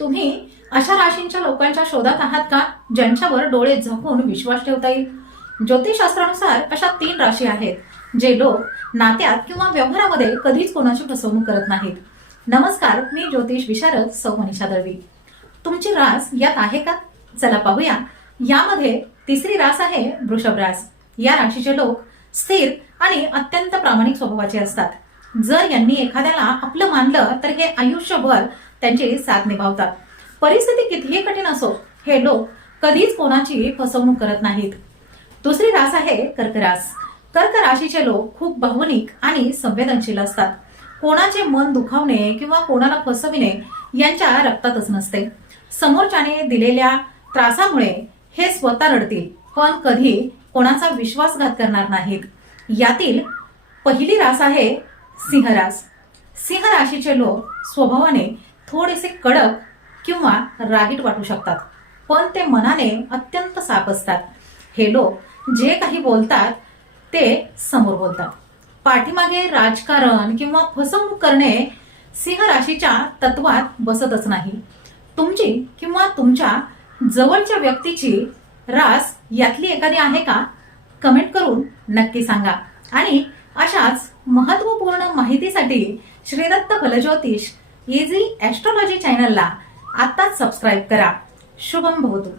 तुम्ही अशा राशींच्या लोकांच्या शोधात आहात का, ज्यांच्यावर डोळे झाकून विश्वास ठेवता येईल? ज्योतिषशास्त्रानुसार अशा 3 राशी आहेत जे लोक नात्यात किंवा व्यवहारामध्ये कधीच कोणाची फसवणूक करत नाहीत. नमस्कार, मी ज्योतिष विशारद सौ मनीषा दळवी. तुमची रास यात आहे का? चला पाहूया. यामध्ये तिसरी रास आहे वृषभ रास. या राशीचे लोक स्थिर आणि अत्यंत प्रामाणिक स्वभावाचे असतात. जर यांनी एखाद्याला आपलं मानलं तर हे आयुष्यभर त्यांची साथ निभावतात. परिस्थिती कितीही कठीण असो, हे लोक कधीच कोणाची फसवणूक करत नाहीत. दुसरी रास आहे कर्क रास. कर्क राशीचे लोक खूप भावनिक आणि संवेदनशील असतात. कोणाचे मन दुखावणे किंवा कोणाला फसविणे यांच्या रक्तातच नसते. समोरच्याने दिलेल्या त्रासामुळे हे स्वतः रडतील, पण कधी कोणाचा विश्वासघात करणार नाहीत. यातील पहिली रास आहे सिंह रास. सिंह राशीचे लोक स्वभावाने थोडेसे कडक किंवा रागीट वाटू शकतात, पण ते मनाने अत्यंत साफ असतात. हे लोक जे काही बोलतात ते समोर बोलतात. पाठीमागे राजकारण किंवा फसवणूक करणे सिंह राशीच्या तत्वात बसतच नाही. तुमची किंवा तुमच्या जवळच्या व्यक्तीची रास यातली एखादी आहे का? कमेंट करून नक्की सांगा. आणि अशाच महत्त्वपूर्ण माहितीसाठी श्रीदत्त फलज्योतिष इझी ॲस्ट्रॉलॉजी चॅनलला आताच सबस्क्राईब करा. शुभम भवतु.